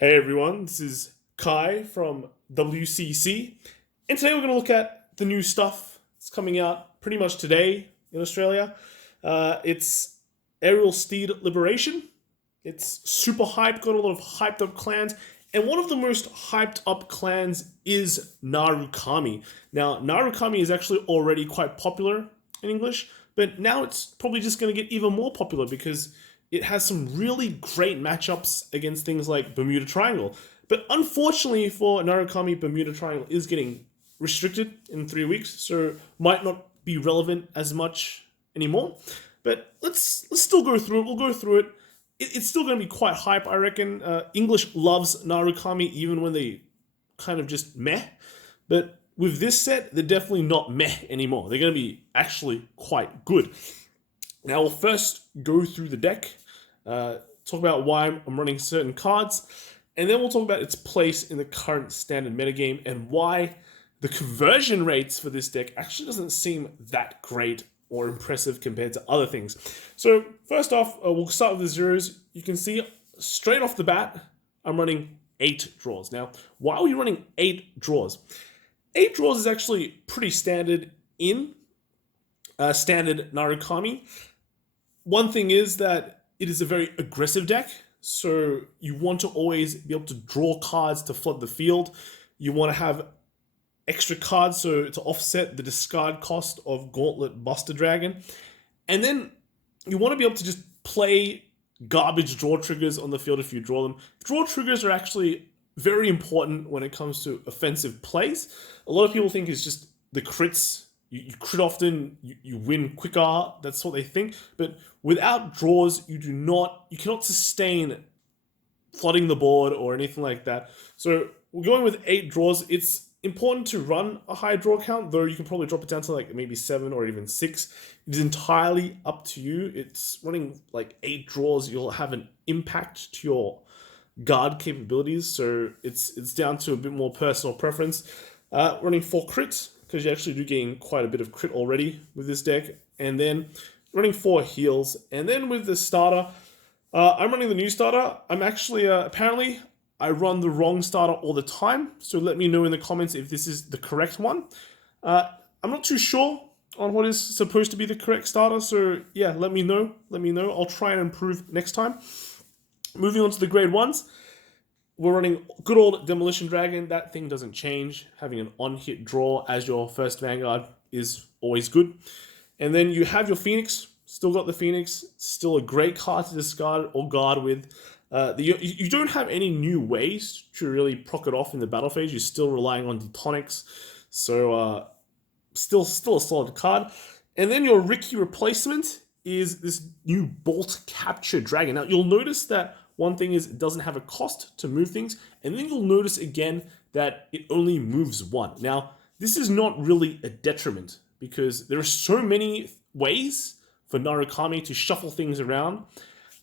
Hey everyone, this is Kai from WCC, and today we're going to look at the new stuff that's coming out pretty much today in Australia. It's Aerial Steed Liberation. It's super hyped, got a lot of hyped up clans, and one of the most hyped up clans is Narukami. Now, Narukami is actually already quite popular in English, but now it's probably just going to get even more popular because it has some really great matchups against things like Bermuda Triangle. But unfortunately for Narukami, Bermuda Triangle is getting restricted in 3 weeks, so might not be relevant as much anymore. But let's still go through it. We'll go through it. It's still going to be quite hype, I reckon. English loves Narukami even when they kind of just meh. But with this set, they're definitely not meh anymore. They're going to be actually quite good. Now we'll first go through the deck, talk about why I'm running certain cards, and then we'll talk about its place in the current standard metagame and why the conversion rates for this deck actually doesn't seem that great or impressive compared to other things. So first off, we'll start with the zeros. You can see straight off the bat, I'm running 8 draws. Now, why are we running 8 draws? 8 draws is actually pretty standard in standard Narukami. One thing is that it is a very aggressive deck, so you want to always be able to draw cards to flood the field. You want to have extra cards so to offset the discard cost of Gauntlet Buster Dragon. And then you want to be able to just play garbage draw triggers on the field if you draw them. Draw triggers are actually very important when it comes to offensive plays. A lot of people think it's just the crits. You crit often, you win quicker, that's what they think. But without draws, you cannot sustain flooding the board or anything like that. So we're going with 8 draws. It's important to run a high draw count, though you can probably drop it down to like maybe 7 or even 6. It is entirely up to you. It's running like 8 draws, you'll have an impact to your guard capabilities. So it's down to a bit more personal preference. Running 4 crits, because you actually do gain quite a bit of crit already with this deck. And then running 4 heals. And then with the starter, I'm running the new starter. I'm actually, apparently, I run the wrong starter all the time. So let me know in the comments if this is the correct one. I'm not too sure on what is supposed to be the correct starter. So yeah, let me know. I'll try and improve next time. Moving on to the grade 1s. We're running good old Demolition Dragon. That thing doesn't change. Having an on-hit draw as your first Vanguard is always good. And then you have your Phoenix. Still got the Phoenix. Still a great card to discard or guard with. You don't have any new ways to really proc it off in the battle phase. You're still relying on Detonics. So still a solid card. And then your Ricky replacement is this new Bolt Capture Dragon. Now you'll notice that one thing is it doesn't have a cost to move things, and then you'll notice again that it only moves 1. Now, this is not really a detriment because there are so many ways for Narukami to shuffle things around.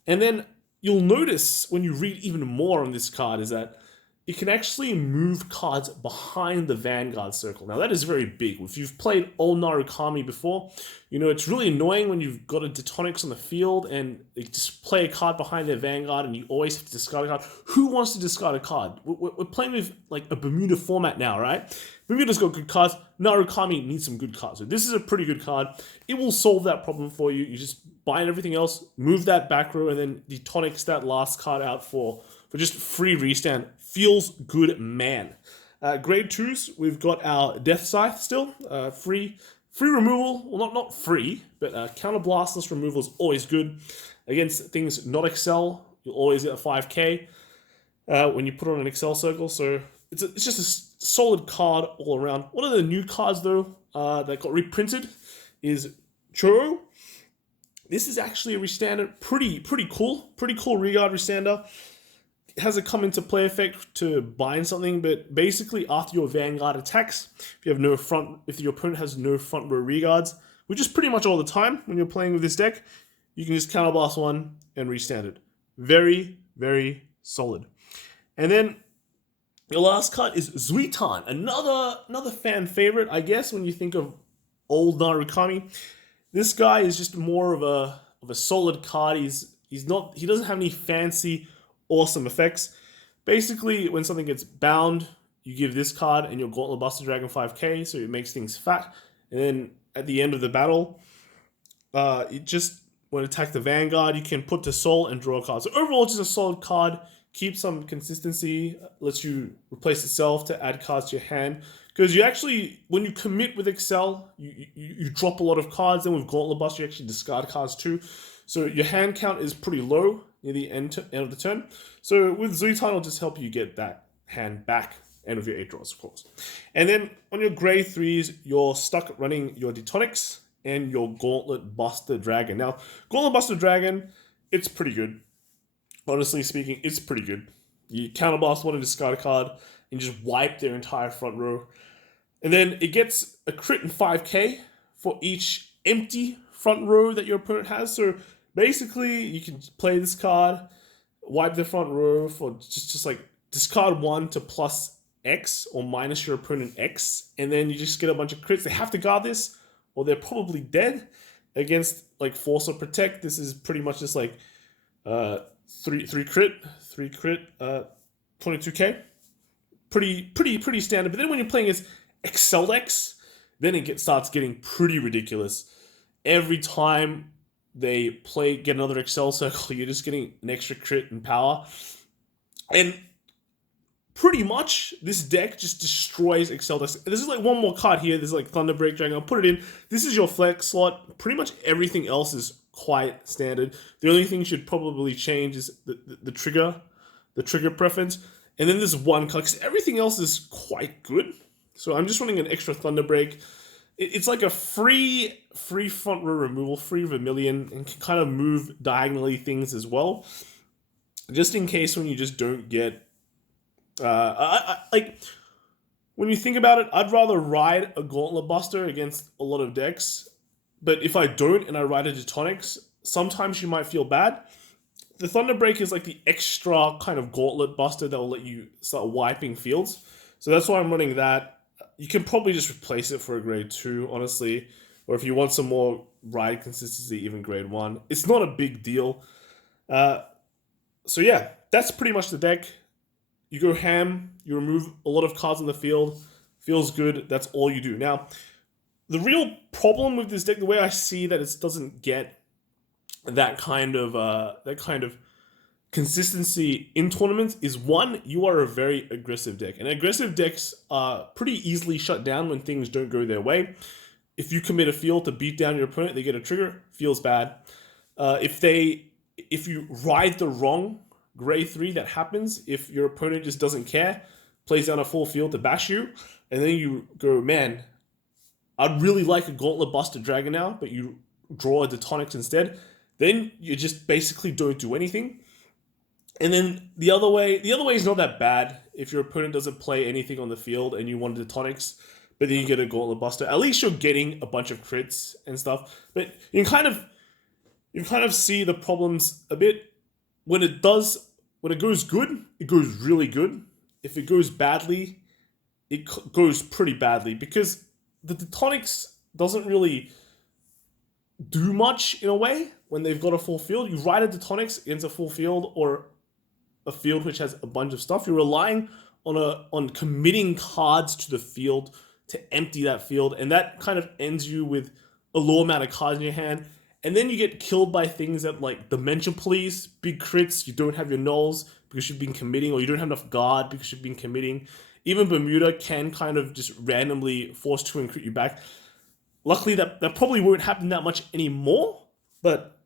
And then you'll notice when you read even more on this card is that it can actually move cards behind the Vanguard circle. Now that is very big. If you've played old Narukami before, you know it's really annoying when you've got a Detonics on the field and they just play a card behind their Vanguard and you always have to discard a card. Who wants to discard a card? We're playing with like a Bermuda format now, right? Bermuda's got good cards. Narukami needs some good cards. So this is a pretty good card. It will solve that problem for you. You just bind everything else, move that back row, and then Detonics that last card out for just free restand. Feels good, man. Grade 2s, we've got our Death Scythe still. Free removal. Well, not free, but counter blastless removal is always good. Against things not accel, you'll always get a 5k when you put on an accel circle. So it's just a solid card all around. One of the new cards, though, that got reprinted is Churro. This is actually a restander. Pretty cool. Pretty cool regard restander. It has a come into play effect to bind something, but basically after your Vanguard attacks, if your opponent has no front row regards, which is pretty much all the time when you're playing with this deck, you can just counterblast 1 and restand it. Very, very solid. And then your last card is Zuitan, another fan favorite, I guess, when you think of old Narukami. This guy is just more of a solid card. He doesn't have any fancy awesome effects, Basically, when something gets bound, you give this card and your Gauntlet Buster Dragon 5k, so it makes things fat. And then at the end of the battle, it just, when attack the Vanguard, you can put to Soul and draw a card. So overall, just a solid card. Keeps some consistency, lets you replace itself to add cards to your hand. Because you actually, when you commit with accel, you drop a lot of cards. Then with Gauntlet Buster, you actually discard cards too. So your hand count is pretty low near the end of the turn. So with Zuitan, it'll just help you get that hand back. End of your 8 draws, of course. And then on your grey 3s, you're stuck running your Detonics and your Gauntlet Buster Dragon. Now, Gauntlet Buster Dragon, it's pretty good. Honestly speaking, it's pretty good. You counterblast one and discard a card and just wipe their entire front row. And then it gets a crit and 5k for each empty front row that your opponent has. So basically, you can play this card, wipe the front row for just like discard 1 to plus X or minus your opponent X, and then you just get a bunch of crits. They have to guard this, or they're probably dead. Against like Force or Protect, this is pretty much just like 3 crit, 22k. Pretty standard. But then when you're playing as accel decks, then it starts getting pretty ridiculous. Every time they get another accel circle, you're just getting an extra crit and power. And pretty much, this deck just destroys accel decks. This is like one more card here. There's like Thunderbreak Dragon. I'll put it in. This is your flex slot. Pretty much everything else is quite standard. The only thing you should probably change is the trigger preference. And then there's one card, because everything else is quite good. So I'm just running an extra Thunderbreak. It's like a free front row removal, free Vermilion, and can kind of move diagonally things as well. Just in case when you just don't get... like, when you think about it, I'd rather ride a Gauntlet Buster against a lot of decks. But if I don't and I ride a Detonics, sometimes you might feel bad. The Thunderbreak is like the extra kind of Gauntlet Buster that will let you start wiping fields. So that's why I'm running that. You can probably just replace it for a grade 2, honestly. Or if you want some more ride consistency, even grade 1. It's not a big deal. So yeah, that's pretty much the deck. You go ham, you remove a lot of cards on the field. Feels good, that's all you do. Now, the real problem with this deck, the way I see that it doesn't get that kind of consistency in tournaments, is one, you are a very aggressive deck. And aggressive decks are pretty easily shut down when things don't go their way. If you commit a field to beat down your opponent, they get a trigger, feels bad. If you ride the wrong grade 3, that happens. If your opponent just doesn't care, plays down a full field to bash you, and then you go, man, I'd really like a Gauntlet Buster Dragon now, but you draw a Detonics instead, then you just basically don't do anything. And then the other way is not that bad. If your opponent doesn't play anything on the field and you want Detonics, but then you get a Gauntlet Buster, at least you're getting a bunch of crits and stuff. But you kind of see the problems a bit. When it goes good, it goes really good. If it goes badly, it goes pretty badly, because the Detonics doesn't really do much in a way when they've got a full field. You ride a Detonics against a full field or a field which has a bunch of stuff. You're relying on committing cards to the field to empty that field, and that kind of ends you with a low amount of cards in your hand. And then you get killed by things that like Dimension Police, big crits, you don't have your nulls because you've been committing, or you don't have enough guard because you've been committing. Even Bermuda can kind of just randomly force to and crit you back. Luckily, that probably won't happen that much anymore, but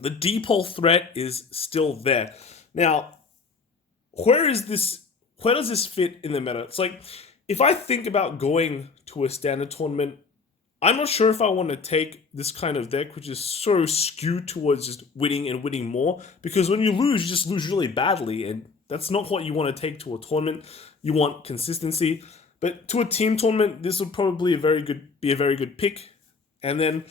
the dipole threat is still there. Now, where does this fit in the meta? It's like, if I think about going to a standard tournament, I'm not sure if I want to take this kind of deck, which is so skewed towards just winning and winning more, because when you just lose really badly, and that's not what you want to take to a tournament. You want consistency. But to a team tournament, this would probably be a very good pick. And then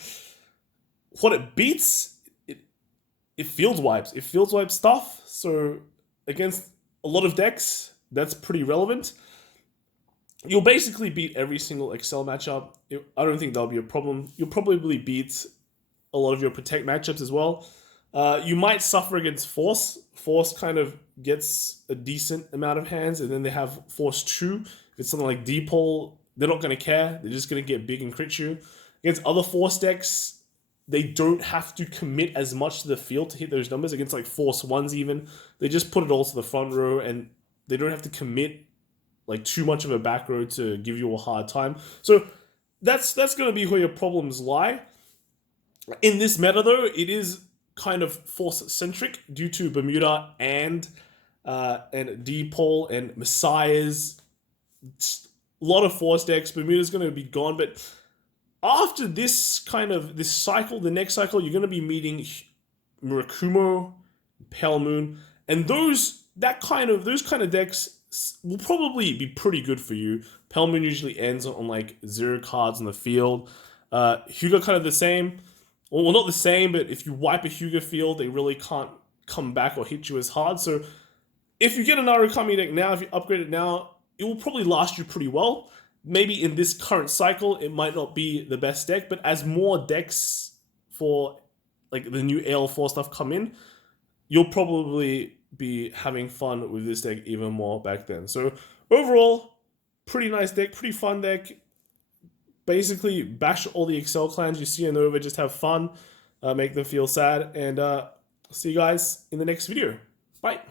what it beats, it field wipes. It field wipes stuff. So against a lot of decks, that's pretty relevant. You'll basically beat every single accel matchup. I don't think that'll be a problem. You'll probably beat a lot of your protect matchups as well. You might suffer against Force. Force kind of gets a decent amount of hands, and then they have Force 2. If it's something like D-Pole, they're not going to care. They're just going to get big and crit you. Against other Force decks, they don't have to commit as much to the field to hit those numbers. Against like Force 1s even, they just put it all to the front row, and they don't have to commit like too much of a back row to give you a hard time. So that's going to be where your problems lie. In this meta though, it is kind of Force centric due to Bermuda and D-Pole and Messiahs. A lot of Force decks. Bermuda's going to be gone, but after this cycle, the next cycle, you're going to be meeting Murakumo, Pale Moon, and those kind of decks will probably be pretty good for you. Pale Moon usually ends on like 0 cards in the field. Hyuga kind of the same. Well, not the same, but if you wipe a Hyuga field, they really can't come back or hit you as hard. So if you get a Narukami deck now, if you upgrade it now, it will probably last you pretty well. Maybe in this current cycle, it might not be the best deck, but as more decks for like the new AL4 stuff come in, you'll probably be having fun with this deck even more back then. So overall, pretty nice deck, pretty fun deck. Basically, bash all the Accel clans you see in Nova, just have fun, make them feel sad, and see you guys in the next video. Bye.